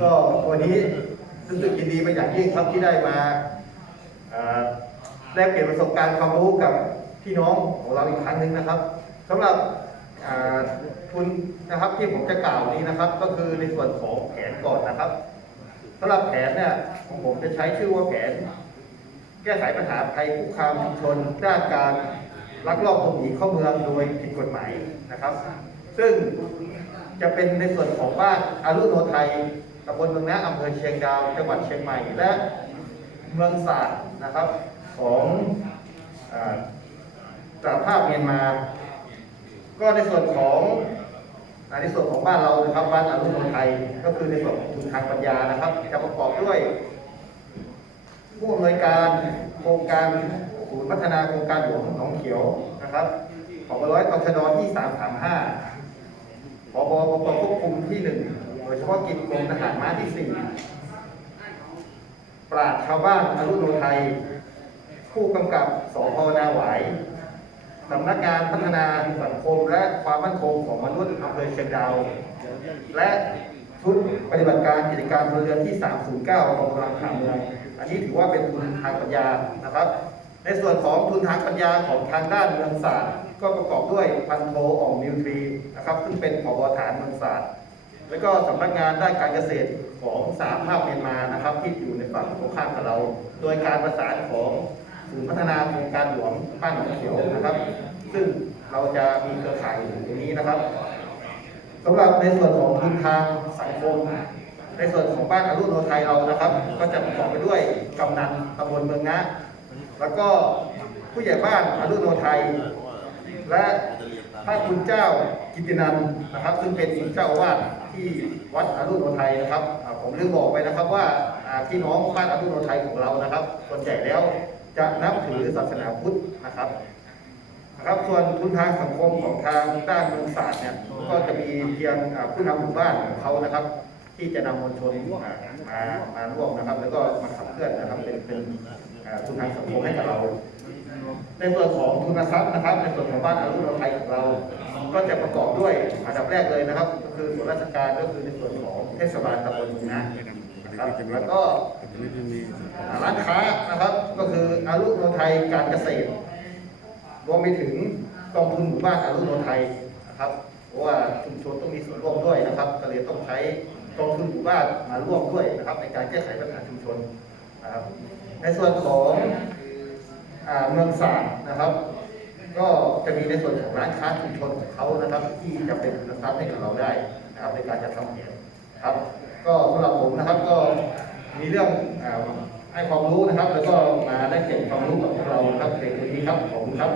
ก็วันนี้รู้สึกยินดีเป็นอย่างยิ่งครับที่ได้มาแลกเปลี่ยนประสบการณ์ความรู้กับพี่น้องของเราอีกครั้งหนึ่งนะครับสำหรับทุนนะครับที่ผมจะกล่าวนี้นะครับ ก็คือในส่วนของแผนก่อนนะครับสำหรับแผนเนี่ยของผมจะใช้ชื่อว่าแผน แก้ไขปัญหาภัยคุกคามชุมชนด้านการลักลอบหลบหนีเข้าเมืองโดยผิดกฎหมายนะครับ ซึ่งจะเป็นในส่วนของบ้านอารุโนไทยตำบลเมืองนะอำเภอเชียงดาว จังหวัดเชียงใหม่ และเมืองศาสตร์นะครับของอาสหภาพเมียนมา ก็ในส่วนของอ่าในส่วนของบ้านเรานะครับบ้านอารุโนไทยก็คือในส่วนของทุนทางปัญญานะครับ จะประกอบด้วยผู้อำนวยการโครงการศูนย์พัฒนาโครงการหลวงหนองเขียวนะครับของร้อยตชดที่335 ปบปปควบคุมที่1โดยเฉพาะกิจกรมทหารม้าที่4ปราชชาวบ้านอรุโนไทย ผู้กำกับสพนาหวายสำนักงานพัฒนาสังคมและความมั่นคงของมนุษย์อำเภอเชียงดาว และชุดปฏิบัติการกิจการพลเรือนที่ 309กองกำลังผ่าเมืองอันนี้ถือว่าเป็นทุนทางปัญญานะครับ ในส่วนของทุนทางปัญญาของทางด้านเมืองศาสตร์ก็ประกอบด้วยพันโทอ่องมิวทรีนะครับซึ่งเป็นผบฐานเมืองศาสตร์แล้วก็สำนักงานด้านการเกษตรของสาภาพเมียนมานะครับที่อยู่ในฝั่งตรงข้ามกับเรา โดยการประสานของศูนย์พัฒนาโครงการหลวงบ้านหนองเขียวนะครับ ซึ่งเราจะมีเครือข่ายอยู่ตรงนี้นะครับสำหรับในส่วนของทุนทางสังคม ในส่วนของบ้านอรุณโนไทยเรานะครับ ก็จะประกอบไปด้วยกำนันตำบลเมืองนะ แล้วก็ผู้ใหญ่บ้านอรุโนไทย และพระคุณเจ้ากิตินันนะครับ ซึ่งเป็นเจ้าอาวาสที่วัดอรุโนไทยนะครับผมลืมบอกไปนะครับว่าพี่น้องบ้านอรุโนไทยของเรานะครับส่วนใหญ่แล้วจะนับถือศาสนาพุทธนะครับนะครับส่วนทุนทางสังคมของทางด้านเมืองศาสตร์เนี่ยก็จะมีเพียงผู้นำหมู่บ้านของเขานะครับ ที่จะนำมวลชนมามาร่วมนะครับ แล้วก็มาขับเคลื่อนนะครับเป็นเป็น ทุนทางสังคมให้กับเรา ในส่วนของทุนทรัพย์นะครับ ในส่วนของบ้านอารุณไทยของเรา ก็จะประกอบด้วยอันดับแรกเลยนะครับ ก็คือส่วนราชการก็คือในส่วนของเทศบาลตำบลนะนะครับแล้วก็ร้านค้านะครับ ก็คืออารุณไทยการเกษตรรวมไปถึงกองทุนหมู่บ้านอารุโนไทยนะครับเพราะว่าชุมชนต้องมีส่วนร่วมด้วยนะครับก็เลยต้องใช้กองทุนหมู่บ้านมาร่วมด้วยนะครับ ในการแก้ไขปัญหาชุมชน นะครับในส่วนของเมืองศาสตร์นะครับ ก็จะมีในส่วนของร้านค้าชุมชนของเขานะครับ ที่จะเป็นทุนทรัพย์ให้กับเราได้นะครับในการจัดทำเหรียญครับ ก็สำหรับผมนะครับก็มีเรื่องให้ความรู้นะครับ แล้วก็มาได้เก็บความรู้กับพวกเราครับในวันนี้ครับขอบคุณครับ